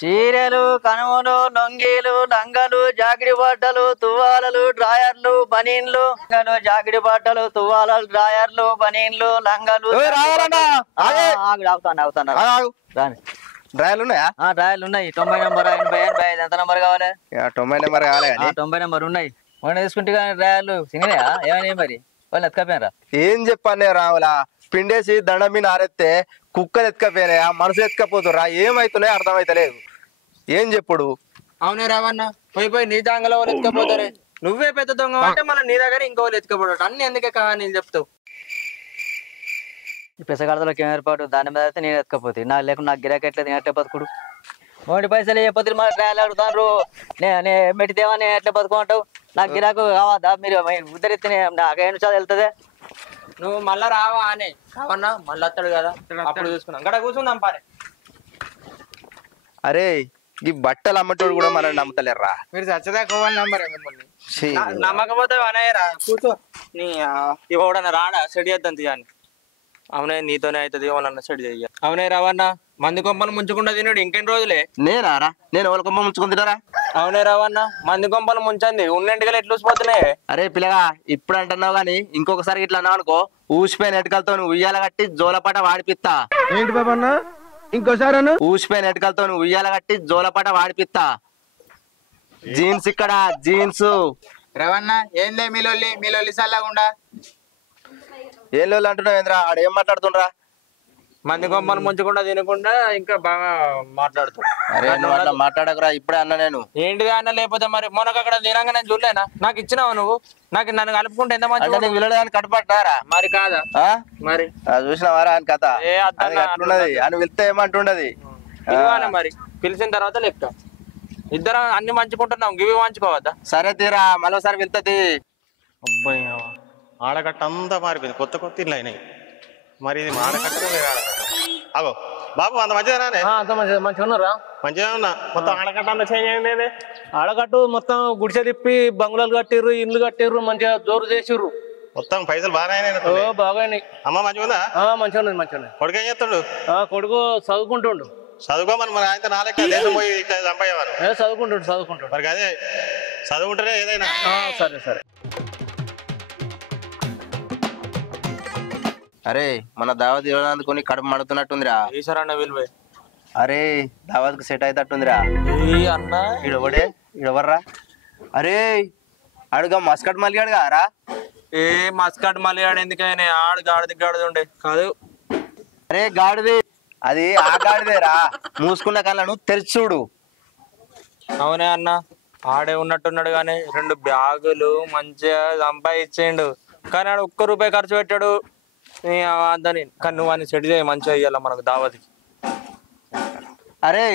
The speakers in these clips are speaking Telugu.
చీరలు కనుమలు నొంగీలు లంగలు జాకిడి బట్టలు తువ్వాలలు డ్రాయర్లు బనీన్లు జాకిడి బట్టలు తువ్వాలలు డ్రాయర్లు బనీన్లు లంగలు డ్రాయర్లు ఉన్నాయా? డ్రాయర్లు ఉన్నాయి. 90 నంబర్ 80 85 ఎంత నంబర్ కావాలి? 90 నెంబర్ కావాలి. 90 నంబర్ ఉన్నాయి. మొన్న తీసుకుంటే కానీ డ్రాయర్లు సింగిలయా ఏమని మరి వాళ్ళు ఎత్తుకపోయారా? ఏం చెప్పానే రావులా పిండేసి దండం మీద ఆరెత్తే కుక్కలు ఎత్తుకపోయినాయా మనుషులు ఎత్తుకపోతురా ఏమైతున్నాయో అర్థమైతలేదు. ఏం చెప్పుడు? అవునే రావన్న పోయి నీ దాంగలో వాళ్ళు ఎత్తుకపోతారే. నువ్వే పెద్ద దొంగ అంటే మన నీ దగ్గర ఇంకో వాళ్ళు ఎత్తుకపోతాడు. అన్ని ఎందుకే నేను చెప్తావు. ఈ పెసగాడతలోకి ఏం ఏర్పాటు దాని మీద అయితే నేను ఎత్తుకపోతే నాకు లేకుండా నాకు గిరాకీ ఎట్లేదు నేను ఎట్లా బతుకుడు? మొదటి పైసలు ఏ పొద్దులు మన డ్రాయర్లు అడుగుతారు. నేను మెట్టిదేవా నేను ఎట్లా బతుకుంటావు? నాకు గిరాకు కావద్దా? మీరు ఉద్దరిస్తే నాకు ఏం నిమిషాలు వెళ్తుంది. నువ్వు మళ్ళా రావా అనే రావన్నా మళ్ళీ వస్తాడు కదా అప్పుడు చూసుకున్నాం గడ కూర్చుందాం పారే. అరే ఈ బట్టలు అమ్మటోడు కూడా మనం నమ్ముతలేరా. మీరు చచ్చదాకా నంబర్ మిమ్మల్ని నమ్మకపోతే అనయ్యరా కూర్చో. నీ ఇవ్వడన్నా రాడా సెట్ చేద్దాం తీయాన్ని. అవునే నీతోనే అవుతుంది ఇవ్వాలన్నా సెట్ చెయ్య. అవునే రావన్నా మంది కొంపలు ముంచకుండా తినడు ఇంకెన్ని రోజులే. నేనారా నేను వాళ్ళ కొమ్మ ముంచుకుని తినరా? అవునే రావన్నా మంది కొంపలు ముంచండి ఉన్నంటికలు ఎట్లు ఊసిపోతున్నాయి. అరే పిల్లగా ఇప్పుడు అంటున్నావు గానీ ఇంకొకసారి ఇట్లా అన్నావు అనుకో ఊసిపోయిన ఎటుకలతో ఉయ్యాల కట్టి జోలపాట వాడిపిస్తా. ఏంటి బాబన్నా ఇంకోసారి ఊసిపోయిన ఎటుకలతో ఉయ్యాల కట్టి జోలపాట వాడిపిస్తా. జీన్స్ ఇక్కడ జీన్స్ రవన్న ఏంలే మీలొల్లి సల్లగుండా ఏం లేదు అంటున్నావు ఏంద్రా? ఆడ ఏం మాట్లాడుతుండ్రా? మంది కొమ్మలు ముంచకుండా తినకుండా ఇంకా బాగా మాట్లాడుతూ. అరే నువ్వు అట్లా మాట్లాడకురా ఇప్పుడే అన్నా నేను. ఏంటిది అన్న లేకపోతే మరి మొనకు అక్కడ తినంగా నేను చూడలేనా? నాకు ఇచ్చినావు నువ్వు నాకు నన్ను కలుపుకుంటే ఎంత మంచి వినడానికి కట్టుబట్టారా మరి కాదా మరి చూసినవారా అని కథ అట్లున్నది అని వెళ్తే ఏమంటుండది మరి పిలిచిన తర్వాత లెక్క ఇద్దరం అన్ని మంచుకుంటున్నాం గివి మంచుకోవద్దా? సరే తీరా మరోసారి వెళ్తుంది. అబ్బాయి ఆడకట్ట అంతా మారిపోయింది కొత్త కొత్త ఇల్లు అయినాయి. మరి ఇది ఆడకట్ట అగో బాబు అంత మంచిదేనా? మంచిగా ఉన్నారా? మంచిగా ఉన్నా. మొత్తం ఆడకట్ట అంతా చేంజ్. ఆడకట్టు మొత్తం గుడిసె తిప్పి బంగ్లాలు కట్టిర్రు ఇండ్లు కట్టిర్రు మంచిగా జోరు చేసిర్రు. మొత్తం పైసలు బాగానే బాగానే. అమ్మ మంచిగా ఉందా? మంచిగా ఉన్నది మంచిగా ఉన్నది. కొడుకు ఏం చేస్తుండు? కొడుకు చదువుకుంటుండు. చదువుకోమని మరి ఆయన నా లెక్క దేశం పోయి చంపేవారు. చదువుకుంటుండు. మరి అదే చదువుకుంటారే ఏదైనా. సరే సరే. అరే మన దావత్ ఇవ్వడానికి కడుపు మడుతున్నట్టుందిరా. ఈశ్వరన్న విలువే. అరే దావత్ కు సెట్ అయితట్టుందిరా. అన్న ఇడవడే ఇడవర్రా. అరే అడుగా మస్కట్ మల్లిగాడు కారా? ఏ మస్కట్ మల్లిగాడు ఎందుకైనా ఆడు గాడిది గాడిది ఉండే కాదు. అరే గాడిది అది ఆ గాడిదేరా మూసుకున్న కళ్ళను తెరిచి చూడు. అవునే అన్న ఆడే ఉన్నట్టున్నాడు కానీ 2 బ్యాగులు మంచిగా సంపాదించిండు కానీ ఆడు ₹1 ఖర్చు పెట్టాడు. అందని కానీ నువ్వు అని సెట్ చేయి మంచిగా ఇయ్యాల మనకు దావతికి. అరే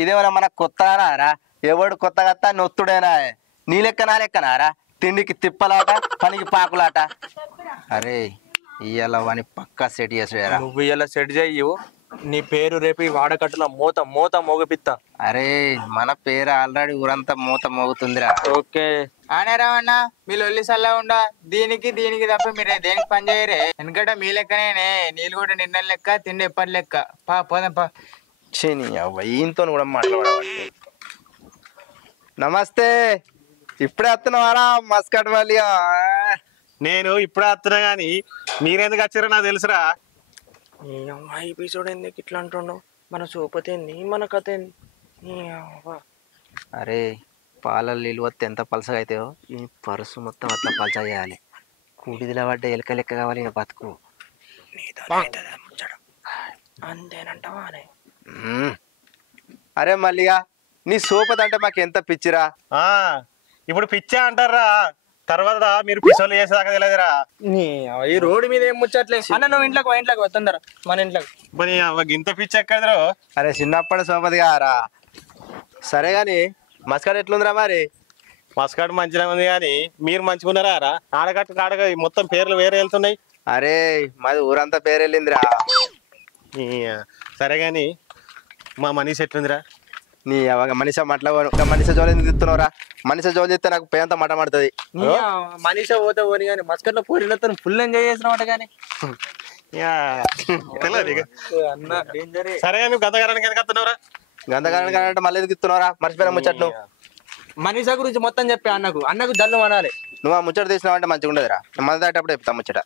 ఇదేమన్నా మనకు కొత్తనారా? ఎవడు కొత్తగా నొత్తుడేనా? నీ లెక్క నా లెక్కనారా? తిండికి తిప్పలాట పనికి పాకులాట. అరే ఇయ్యాల వాని పక్కా సెట్ చేసారా? నువ్వు ఇలా సెట్ చెయ్యు. నీ పేరు రేపు ఈ వాడకట్టులో మూత మోగిపిత్తా. అరే మన పేరు ఆల్రెడీ ఊరంతా మూత మోగుతుందిరా. ఓకే ఆనే రావన్నా మీరు ఒల్లి సల్లా ఉండా దీనికి తప్ప మీరే దేనికి పని చేయరే. ఎందుకంటే మీ లెక్కనే నీళ్ళు కూడా నిన్న లెక్క తిండి ఎప్పటి లెక్క. పోదాం పా. ఈయనతో కూడా మాట్లాడవచ్చు. నమస్తే ఇప్పుడే వస్తున్నావారా మస్కట్ మల్లిగా? నేను ఇప్పుడే వస్తున్నా గాని మీరెందుకు వచ్చారో నాకు తెలుసురా. ఎపిసోడ్ ఎందుకు ఇట్లా అంటున్నావు? మన సోపతి ఏంది మన కథ ఏంది? అరే పాలలు నీళ్ళు వస్తే ఎంత పలసగా అవుతాయో ఈ పరుసు మొత్తం అట్లా పలస చేయాలి. కూడిదిలా పడ్డ ఎలక లెక్క కావాలి ఇక బతుకు. అంతేనంటావా? అరే మల్లిగా నీ సోపతి అంటే మాకు ఎంత పిచ్చిరా. ఇప్పుడు పిచ్చా అంటారా? తర్వాత మీరు పిసోలు చేసేదాకా తెలియదురా. ఈ రోడ్డు మీద ఏం ముచ్చట్లేదు అన్న. నువ్వు ఇంట్లోకి వస్తుందరా మన ఇంట్లోకి. ఇంత పిచ్చి ఎక్కడరా? అరే చిన్నప్పటి సోపతి గారా. సరే గాని మస్కట్ ఎట్లుందిరా? మరి మస్కట్ మంచిగా ఉంది కానీ మీరు మంచిగా ఉన్నారా? ఆడగట్టు కాడగా మొత్తం పేర్లు వేరే వెళ్తున్నాయి. అరే మాది ఊరంతా పేరు వెళ్ళిందిరా. సరే గాని మా మనీష్ ఎట్లుందిరా? నీ మనిషి మట్ల మనిషి జోలు ఎందుకు తిత్తున్నావురా? మనిషి జోలు చేస్తే నాకు పేంత మట పడుతుంది. మనీషా పోతే పోని కానీ మస్కట్లో పూరిలతో ఫుల్ ఎంజాయ్ చేసినమాట కానీ. సరే నువ్వు గతగారానికి ఎందుకు వస్తున్నావురా? గంధకాలం అంటే మళ్ళీ ఎందుకు ఇస్తున్నారా మర్చిపోయినా ముచ్చట నువ్వు మనీషా గురించి మొత్తం చెప్పి అన్నకు జల్లు అనాలి. నువ్వు ఆ ముచ్చట తీసినావు అంటే మంచిగా ఉండదురా మందు దాటప్పుడు చెప్తా ముచ్చట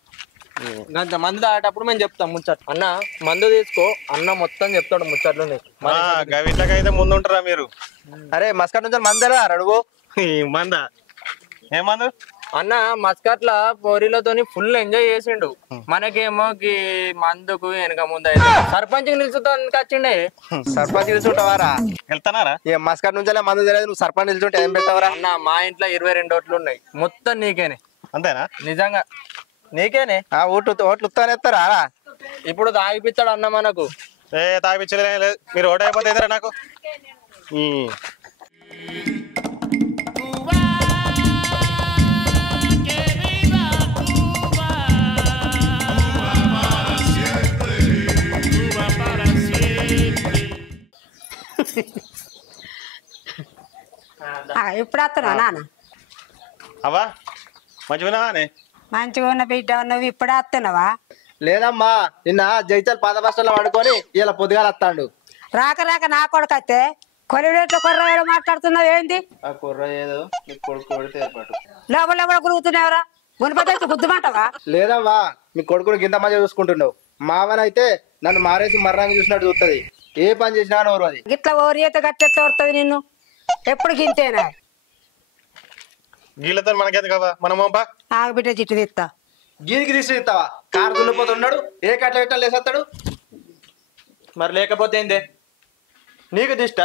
గంత మందు తాగేటప్పుడు మేము చెప్తాం ముచ్చట. అన్న మందు తీసుకో అన్న మొత్తం చెప్తాడు ముచ్చట్లు గవిట్లకైతే ముందు ఉంటారా మీరు? అరే మస్కట్ నుంచి మందేరా నువ్వు మంద ఏ మందు అన్న మస్కట్ల పోరీలతోని ఫుల్ ఎంజాయ్ చేసిండు. మనకేమో మందుకు వెనక ముందు అయితే సర్పంచ్ నిలుచుతానికి వచ్చిండే. సర్పంచ్ నిలుచుంటావారా? వెళ్తానారా? ఏ మస్కట్ నుంచి మందు తెలియదు నువ్వు సర్పంచ్ నిలుచుంటే ఏం పెడతావరా? అన్న మా ఇంట్లో 22 ఓట్లు ఉన్నాయి మొత్తం నీకేనే. అంతేనా? నిజంగా నీకేనే. ఓట్లు ఉత్తానేస్తారా? ఇప్పుడు తాగిపిస్తాడు అన్న మనకు. తాగిపించలేదు మీరు ఓటు అయిపోతే నాకు ఇప్పుడు వస్తున్నావు నాన్న? అవా మంచిగా మంచిగా ఉన్న బిడ్డ నువ్వు ఇప్పుడు వస్తున్నావా? లేదమ్మా నిన్న జైచల్ పాత బస్టాండ్లో పడుకొని ఇలా పొద్దుగాల వస్తాడు. రాక రాక నా కొడుకు అయితే కొలిడేట్లో కొర్ర మాట్లాడుతున్నావు ఏంది? ఆ కుర్ర ఏదో నీ కొడుకు కొడితే ఏర్పాటు లోపల లోపల గురుగుతున్నావురా? మునిపతి గుద్దుమంటావా? లేదమ్మా మీ కొడుకుని గింత మంచిగా చూసుకుంటున్నావు. మావనైతే నన్ను మారేసి మర్రాంగి చూసినట్టు చూస్తుంది. ఏ పని చేసినా నోరు అది. గిట్లా ఓరి అయితే గట్టెట్లా వస్తుంది నిన్ను? ఎప్పుడు గింతేనా? గీళ్ళతో మనకేది కదా మనం ఆగబిడ్డ జిట్టు తీస్తా. గీనికి తీసి ఇస్తావా? కారు దున్నిపోతున్నాడు ఏ కట్ల పెట్టా లేసేస్తాడు. మరి లేకపోతే ఏందే నీకు దిష్ట?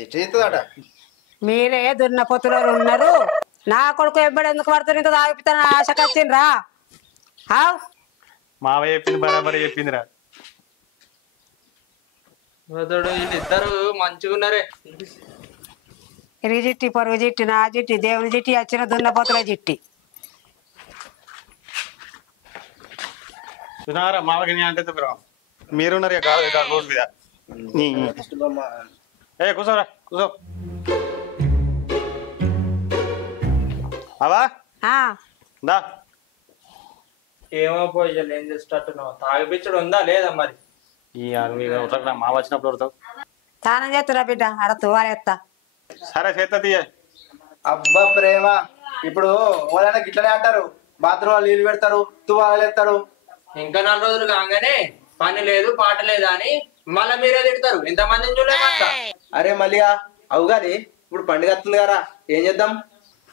దిష్టి ఇస్తుందట. మీరే దున్న పొత్తులో ఉన్నారు. నా కొడుకు ఎబ్బడి ఎందుకు పడుతుంది? ఇంత తాగిపిస్తాను ఆశకు వచ్చిండ్రా? మావయ్య చెప్పింది బరాబరి చెప్పిందిరా. వీళ్ళిద్దరు మంచిగా ఉన్నారే. ఇరుగు జిట్టి పొరుగు జిట్టి నా జిట్టి దేవుని జిట్టి వచ్చిన దున్నపోతుల జిట్టి. చూసారా మావకి నీ అంటే మీరున్నారు రోడ్ మీద. ఏ కూర్చోరా కూర్చో. అవా దా ఏమో పోయి ఏం చేసేటట్టున్నావు? తాగిపించడు ఉందా లేదా మరి? మా వచ్చినప్పుడు ఉడతావు. స్నానం చేస్తున్నా బిడ్డ ఆడ తువాలేస్తా. సరే చేత తీయ. అబ్బా ప్రేమ ఇప్పుడు వాళ్ళైనా గిట్లనే అంటారు. బాత్రూమ్ లో నీళ్ళు పెడతారు, తువాలు ఎత్తారు. ఇంకా 4 రోజులు కాగానే పని లేదు పాట లేదా అని మళ్ళీ మీరే తిడతారు. ఇంతమందిని చూడలేక. అరే మళ్ళీ అవు గాని ఇప్పుడు పండుగ వస్తుంది కదా ఏం చేద్దాం?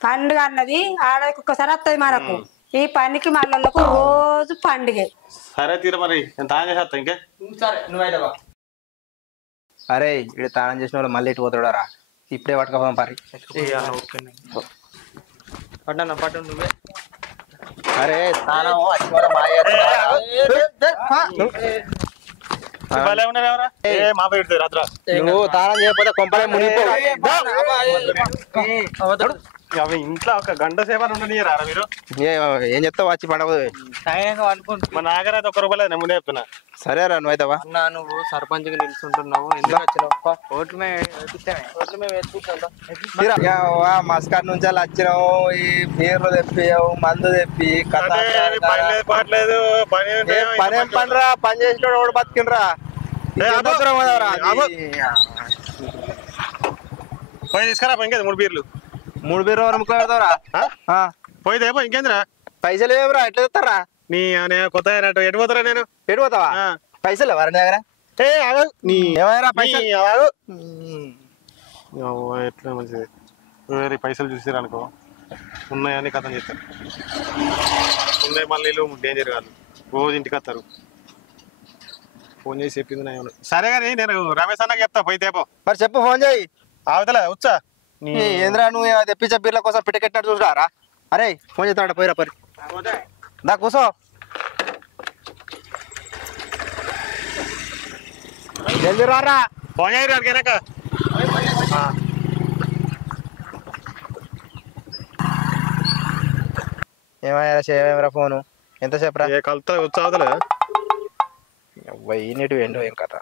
పండుగ అన్నది ఆడకి ఒక్కసారి వస్తుంది మనకు. ఈ పనికి మళ్ళకు రోజు పండుగ. సరే తీర మరి నేను తాను చేసేస్తా. ఇంకే సరే నువ్వైతే బా. అరే ఇక్కడ తానం చేసిన వాళ్ళు మళ్ళీ ఇటు పోతాడా? ఇప్పుడే పట్టుకోదాం పరి. పట్టణ పట్టు నువ్వే. అరే తానం నువ్వు తానం చేయకపోతే కొంపలే మునిగిపో. అవి ఇంట్లో ఒక గంట సేపు ఉండనియరా మీరు? ఏం చెప్తావు వచ్చి పండగ మా నాగరైతే ఒక్క రూపాయలు నేను ముందే చెప్తున్నా. సరేరా నువ్వుతావా? అన్నా నువ్వు సర్పంచ్ కి నిలుచుంటున్నావు ఎందుకు వచ్చినావు? ఓట్లు మస్కట్ నుంచి వచ్చినావు. ఈ బీర్లు తెప్పియావు మందు తెప్పి పని ఏం పనిరా? పని చేసిన ఓడి బతికినరా? పోయి తీసుకురా ఇంకేది 3 బీర్లు 3 బీర్లు అమ్ముకోరా? పోయి దేపో ఇంకేందిరా? పైసలు ఏమరా ఎట్లా తెస్తారా? నీ కొత్త ఎటు పోతారా? నేను ఎటు పోతావా? పైసలు ఎవరి దగ్గర? ఏమైనా పైసలు ఎట్లా మంచిది. వేరే పైసలు చూసారు అనుకో ఉన్నాయని కథం చేస్తారు. ఉన్నాయి మళ్ళీ డేంజర్ కాదు. రోజు ఇంటికి వస్తారు. ఫోన్ చేసి చెప్పింది. సరే కానీ నేను రమేష్ అన్నకి చెప్తా పోయి తేపో. మరి చెప్పు ఫోన్ చేయి. అవతల వచ్చా ఏంద్రా నువ్వు తెప్పించే బీర్ల కోసం పిట్టకెట్టినట్టు చూసారా? అరే ఫోన్ చేస్తాడ పోయిరా పరి. దా కూసో. జల్దీ రారా. ఫోన్ చేయరు వెనక. ఏమయ్యా చేయరా ఫోను? ఎంతసేపు రా? కలుతా వచ్చా అవతల నీటి ఏంటో ఏం కథ.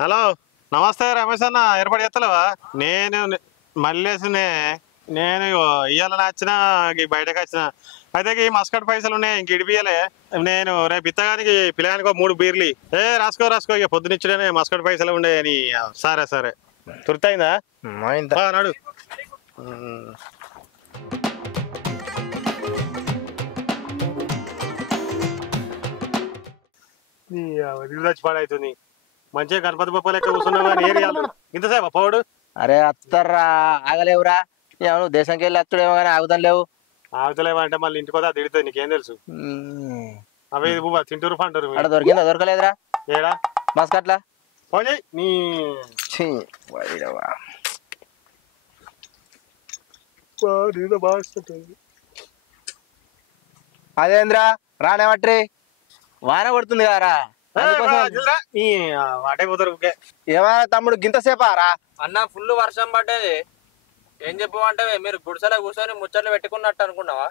హలో నమస్తే రమేష్ అన్న ఏర్పాటు చేస్తలేవా? నేను మల్లేసునే నేను ఇవాళ వచ్చిన బయటకు వచ్చిన అయితే ఈ మస్కట్ పైసలు ఉన్నాయి ఇంక ఇడిపియలే నేను రేపు ఇత్తగానికి పిల్లగానికి 3 బీర్లు రాసుకో ఇక పొద్దునిచ్చడనే మస్కట్ పైసలు ఉండే అని సరే సరే తుర్తయిందా నాడు చచ్చి పాడవుతుంది మంచిగా గణపతి బొప్ప లెక్క కూర్చున్నావు కానీ ఏరియాలు ఇంతసేపా పోడు అరే అత్తర్రా ఆగలేవురా నువ్వు దేశంకి వెళ్ళి అత్తుడేమో కానీ ఆగుతాను లేవు ఆగుతలేవా అంటే మళ్ళీ ఇంటికి పోతే తిడుతుంది నీకేం తెలుసు అవే బుబ్బా తింటూరు పంటారు అక్కడ దొరికిందా దొరకలేదురా ఏడా మస్కట్లా పోనీ నీ అదేంద్రా రానేవట్రి వాన కొడుతుంది కదరా వాటే పోతారు ఏమైనా తమ్ముడు గింతసేపా రా అన్న ఫుల్ వర్షం పడ్డది ఏం చెప్పమంటే మీరు గుడిసెలో కూర్చొని ముచ్చట్లు పెట్టుకున్నట్టు అనుకున్నావా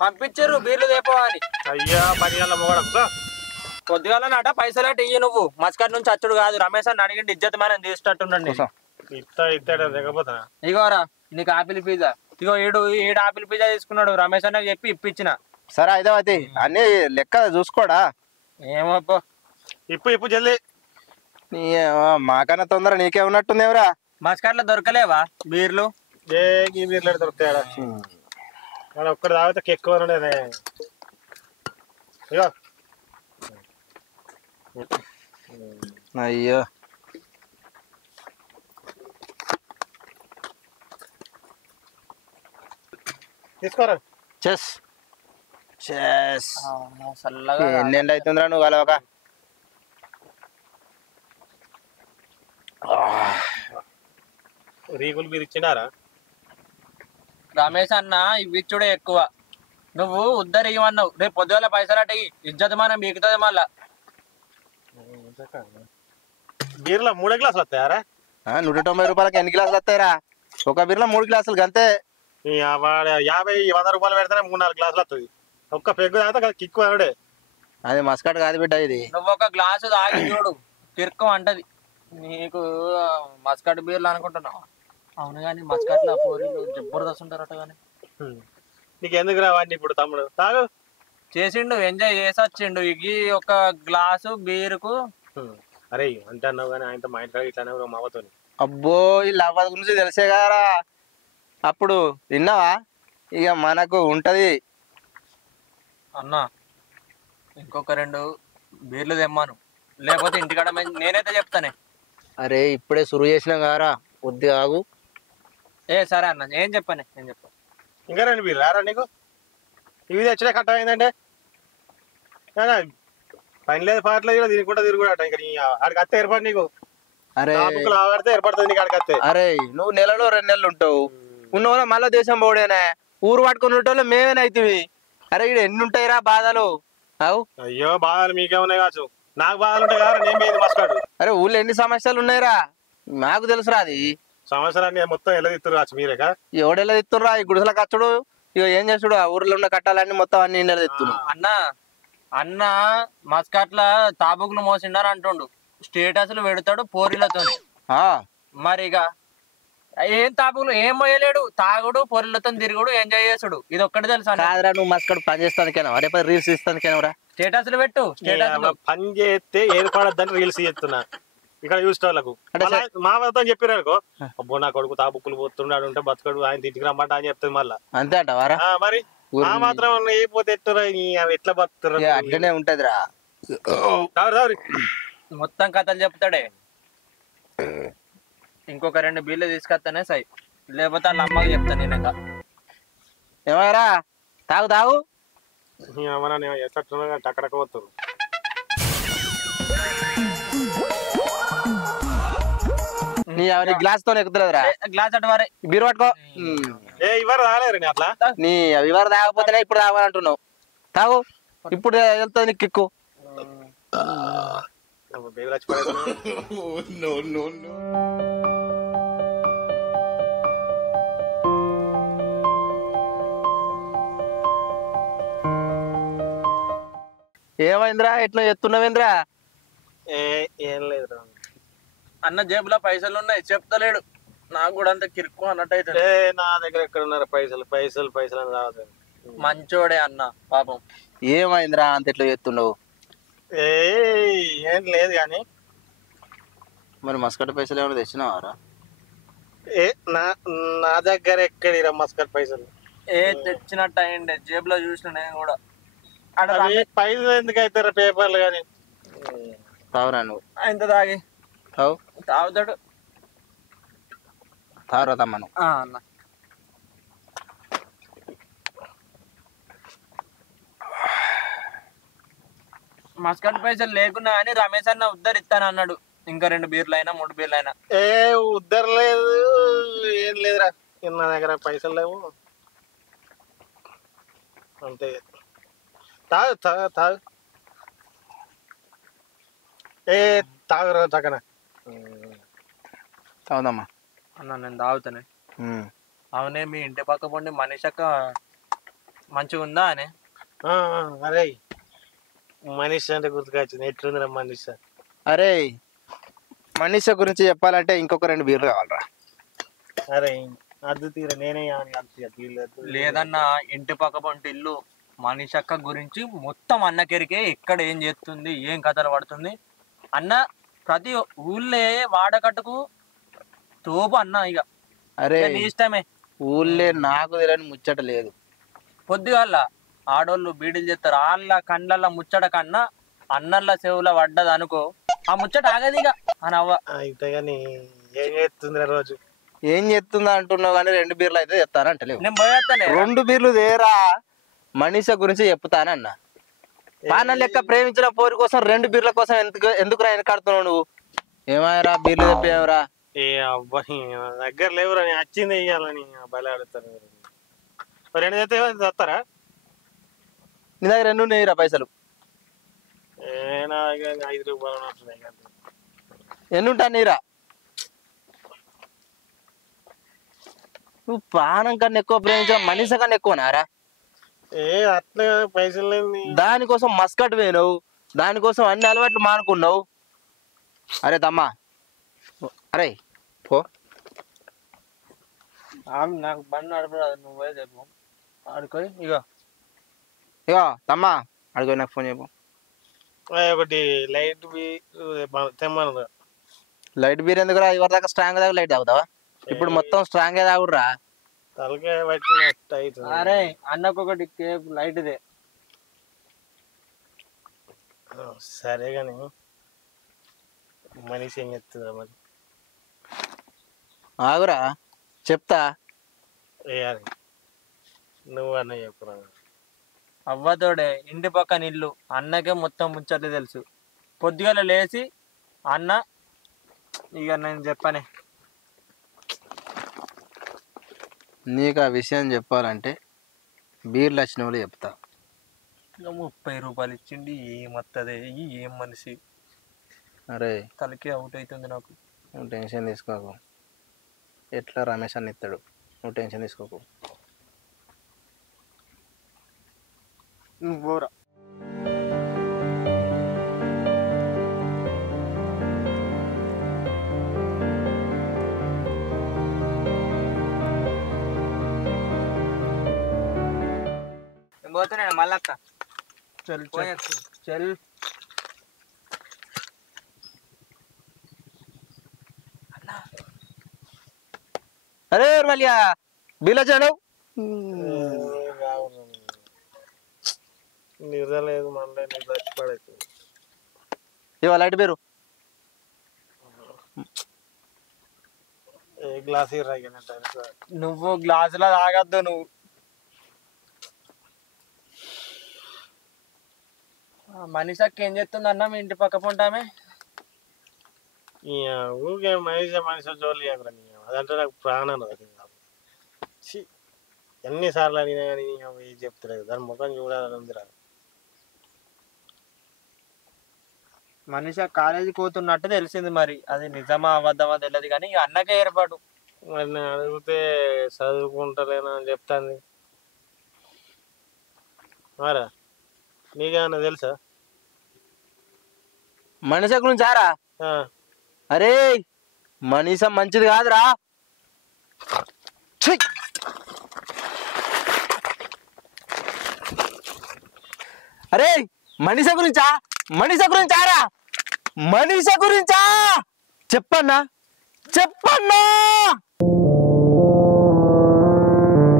పంపించారు బీర్లు తేపోవా అని అయ్యా 10 గంటల మొగడం కొద్దిగా నాట పైసలేట ఇయ్యి నువ్వు మస్కట్ నుంచి అచ్చుడు కాదు రమేష్ అని అడిగిండి ఇజ్జత్ మనం తీసేటట్టుండండి ఇస్తాడు లేకపోతే ఇగోరా నీకు ఆపిల్ పిజ్జా ఇగో ఏడు ఆపిల్ పిజ్జా తీసుకున్నాడు రమేష్ అన్న చెప్పి ఇప్పించిన సరే అయితే అన్ని లెక్క చూసుకోడా ఏమో ఇప్పు జల్దీ మాకన్నా తొందర నీకే ఉన్నట్టుందేవరా మస్కట్లో దొరకలేవా బీర్లు ఈ బీర్లు దొరుకుతాయా ఒక్కటి తాగితే ఎక్కువ ఉండేది ఇగో అయ్యో తీసుకోరా చెస్ చెస్ చల్లగా ఎన్నెండు అవుతుందిరా నువ్వు కలవక రీగులు మీరు ఇచ్చినారా రమేష్ అన్న ఇవిచ్చుడే ఎక్కువ నువ్వు ఉద్దరు ఇవ్వన్నావు రేపు పొద్దుగల పైసలు అటు ఇజ్జత్ మనం మిగుతుంది మళ్ళా బీర్లో 3 గ్లాసులు వస్తాయారా 190 రూపాయలకి ఎన్ని గ్లాసులు వస్తాయిరా ఒక బీర్లో 3 గ్లాసులు అంతే 50-100 రూపాయలు పెడితేనే 3-4 గ్లాసులు వస్తుంది ఒక్క పెగ్గు తాగితే కిక్కు అనడే అది మస్కట్ కాదు బిడ్డ ఇది నువ్వు ఒక గ్లాసు తాగి చూడు తిరుక్కం అంటది నీకు మస్కట్ బీర్లు అనుకుంటున్నావు అవును కానీ మస్కట్ లో పూరీలు జబర్దస్త్ ఉంటారట కానీ నీకు ఎందుకు రావండి ఇప్పుడు తమ్ముడు తాగు చేసిండు ఎంజాయ్ చేసొచ్చిండు ఇది ఒక గ్లాసు బీరుకు అరే అంటే అన్నావు కానీ ఆయనతో మా ఇంట్లో ఇట్లానే మా అవ్వతో అబ్బో ఈ లవ్వ గురించి తెలిసే కదరా అప్పుడు విన్నావా ఇక మనకు ఉంటది అన్నా ఇంకొక 2 బీర్లు తెమ్మాను లేకపోతే ఇంటికాడ నేనైతే చెప్తానే అరే ఇప్పుడే సురువు చేసినాం కదరా కొద్ది ఆగు సరే అన్న ఏం చెప్పాను నేను చెప్పాను ఇంకా 2 బీర్లు రారా నీకు ఇవి తెచ్చినా కట్ట అయిందంటే పని లేదు పాటలేదు తిరుగుకుంటా తిరుగుడట ఇంకా ఆడికి అత్తే ఏర్పడి నీకు అరే ఆడితే ఏర్పడుతుంది నీకు ఆడికి అత్తే అరే నువ్వు నెలలో 2 నెలలు ఉంటావు ఉన్నవాళ్ళ మళ్ళా దేశం పోడేనా ఊరు పట్టుకుని ఉంటే మేమేనా అవుతుంది అరే ఇక్కడ ఎన్ని ఉంటాయిరా బాధలు అవు అయ్యో బాధలు మీకేమున్నాయి కావచ్చు నాకు బాధలు ఉంటాయి కదా నేను పోయింది మస్కాడు అరే ఊళ్ళో ఎన్ని సమస్యలు ఉన్నాయిరా నాకు తెలుసురా అది సమస్యలన్నీ మొత్తం ఎలా తిత్తురు కావచ్చు మీరేగా ఎవడెలా తిత్తుర్రా ఈ గుడిసెల కచ్చుడు ఇక ఏం చేస్తుడు ఆ ఊర్లో ఉన్న కట్టాలన్నీ మొత్తం అన్ని ఇండియాలో తిత్తుడు అన్న మస్కట్ల తాబుకులు మోసిండారు అంటుండు స్టేటస్లు పెడతాడు పోరిలతో మరి ఇక ఏం తాబుకులు ఏం మోయలేడు తాగుడు పొరిలతో తిరుగుడు ఎంజాయ్ చేసుడు ఇది ఒక్కటి తెలుసా కాదురా నువ్వు మస్కట్ పని చేస్తానికేనా రేపు రీల్స్ ఇస్తానికేనరా స్టేటస్లు పెట్టు పని చేస్తే ఏర్పడద్దని రీల్స్ చేస్తున్నా ఇక్కడ చూసేవాళ్ళకు మా వద్ద చెప్పారు అనుకో అబ్బో నా కొడుకు తాబుక్కులు పోతున్నాడు ఉంటే బతుకడు ఆయన ఇంటికి రమ్మంట అని చెప్తుంది మళ్ళా అంతే అంటవారా మరి ఆ మాత్రం ఏపోతే ఎట్టురా ఎట్లా బతుకుతురా అట్లనే ఉంటదిరా మొత్తం కథలు చెప్తాడే ఇంకొక 2 బీర్లు తీసుకొస్తానే సై లేకపోతే వాళ్ళ అమ్మకి చెప్తాను నేను ఇంకా ఏమయ్యారా తాగు తాగు టక్కడక్క పోతారు నీ గ్లాస్ తో ఎక్కుతులేదురా గ్లాస్ అటు వారే బీరు పట్టుకో ఇవ్వరు రాలేరు అట్లా నీ ఇవాళ తాగకపోతేనే ఇప్పుడు తాగాలంటున్నావు తాగు ఇప్పుడు వెళ్తుంది నీకు కిక్కు ఏమైందిరా ఎట్లా ఎత్తున్నావేంద్రా ఏం లేదు అన్న జేబులో పైసలు ఉన్నాయి చెప్తలేడు నాకు కూడా అంత కిరుక్కు అన్నట్టు అయితే నా దగ్గర ఎక్కడ ఉన్నారు పైసలు పైసలు పైసలు అని రావద్దు. మంచోడే అన్న పాపం. ఏమైందిరా అంత ఎట్లా చేస్తున్నావు? ఏ ఏం లేదు కానీ మరి మస్కట్ పైసలు ఏమైనా తెచ్చినావారా? ఏ నా నా దగ్గర ఎక్కడిరా మస్కట్ పైసలు? తెచ్చినట్టు అయ్యిండే, జేబులో చూసిన నేను కూడా. పైసలు ఎందుకు అవుతారా పేపర్లు కానీ? తావురా నువ్వు? ఇంత తాగి తాగుతాడు. తావురా తమ్మను. అన్న మస్కట్ పైసలు లేకున్నా కానీ రమేష్ అన్న ఉద్దరిస్తాను అన్నాడు. ఇంకా 2 బీర్లు అయినా 3 బీర్లు అయినా. ఏ ఉద్దరలేదు ఏం లేదురా, నా దగ్గర పైసలు లేవు అంతే. తాగు తాగు తాగు. ఏ తాగురా తగన. తాగుదమ్మా అన్న నేను తాగుతానే. అవునే మీ ఇంటి పక్క పండి మనీషక్క మంచిగా ఉందా అని? అరే మనీష్ అంటే గుర్తుకొచ్చింది. ఎట్లుందిరా మనీష్? అరే మనీష గురించి చెప్పాలంటే ఇంకొక 2 బీర్లు కావాలరా. అరే అద్దు తీరా, నేనే లేదన్నా ఇంటి పక్క పంటి ఇల్లు మనీషక్క గురించి మొత్తం అన్నకెరికే ఎక్కడ ఏం చేస్తుంది, ఏం కథలు పడుతుంది అన్న. ప్రతి ఊళ్ళే వాడకట్టుకు తోపు అన్న. ఇక అరే నీ ఇష్టమే. ఊళ్ళే నాకు తెలియని ముచ్చట లేదు. పొద్దుగాల ఆడోళ్ళు బీడీలు చేస్తారు, వాళ్ళ కండ్ల ముచ్చట కన్నా అన్నల్ల చెవుల పడ్డది అనుకో, ఆ ముచ్చట ఆగది ఇక అని అవ్వ. అయితే కానీ ఏం చేస్తుంది రోజు? ఏం చెప్తుందా అంటున్నావు కానీ 2 బీర్లు అయితే చెప్తానంటలేవు. నేను పోయేస్తానే. 2 బీర్లు దేరా మనీష గురించి చెప్తానన్న. పాన లెక్క ప్రేమించిన పోరి కోసం 2 బీర్ల కోసం ఎందుకు ఆయన కడుతున్నావు నువ్వు? ఏమాయరా బీర్లు చెప్పేవరా? ఏ అబ్బాయి దగ్గర లేవురా, నేను వచ్చింది వెయ్యాలని బలి ఆడుతాను. 2 అయితే వస్తారా? నీ దగ్గర 2 ఉన్నాయిరా పైసలు? నా దగ్గర 5 రూపాయలు ఉంటున్నాయి. ఎన్ని ఉంటా నీరా? నువ్వు పానం కన్నా ఎక్కువ ప్రేమించిన మనీష కన్నా ఎక్కువనారా? ఏ అట్లా పైసలు లేదు. దానికోసం మస్కట్ పోయినావు, దానికోసం అన్ని అలవాట్లు మానుకున్నావు. అరే తమ్మా, అరే పో. నాకు బండి నడపరాదు, నువ్వే చెప్పు. ఆడుకొని ఇక తమ్మా అడుగు, నాకు ఫోన్ చెప్పు. ఒకటి లైట్ తెమ్మను. లైట్ బీర్ ఎందుకురా? ఇవరి దాకా స్ట్రాంగ్ దాకా లైట్ తాగుతావా? ఇప్పుడు మొత్తం స్ట్రాంగ్ తాగుర్రా. తలకాయ పట్టినట్టు అవుతుంది. అరే అన్నకొకటి కేక్ లైట్దే. సరే కానీ మనిషి ఏం చెప్తుందా మరి? ఆగురా చెప్తా. వేయాలి నువ్వు అన్న చెప్పురా. అవ్వతోడే ఇంటి పక్కన ఇల్లు, అన్నకే మొత్తం ముచ్చట్లు తెలుసు. పొద్దుగాల లేచి అన్న ఇక నేను చెప్పనే. నీకు ఆ విషయం చెప్పాలంటే బీర్లు వచ్చిన వాళ్ళు చెప్తా. ఇక 30 రూపాయలు ఇచ్చిండి ఏమత్తదే, ఏం మనిషి. అరే తలకి అవుట్ అవుతుంది నాకు. నువ్వు టెన్షన్ తీసుకోకు. ఎట్లా రమేష్ అని ఇస్తాడు, నువ్వు టెన్షన్ తీసుకోకు. నువ్వు పోరా. పోతున్నాను మళ్ళక్క. చల్ చల్. అరే మళ్ళీ బీర్లు వచ్చాను. నిద్ర లేదు మళ్ళీ నిద్ర పడచ్చు. ఇవాళ లైట్ బీరు ఏ గ్లాస్ ఇర్రా. నువ్వు గ్లాసులో తాగద్దు. నువ్వు మనిషాకి ఏం చేస్తుంది అన్న మీ ఇంటి పక్క పొంటామే? ఊరికే మనిషి జోలి అదంటే నాకు ప్రాణం. ఎన్నిసార్లు అడిగినా కానీ ఏది చెప్తలేదు. దాని ముఖం చూడాలని ఉంది రా. మనిషి కాలేజీకి పోతున్నట్టు తెలిసింది, మరి అది నిజమా అబద్ధమా తెలియదు కానీ అన్నకే ఏర్పాటు. మరి నేను అడిగితే చదువుకుంటలేనా అని చెప్తాను. మారా నీకేమన్నా తెలుసా మనీష గురించి? ఆరా అరే మనీష మంచిది కాదురా. ఛీ! అరే మనిష గురించా రా మనిష గురించా చెప్పన్నా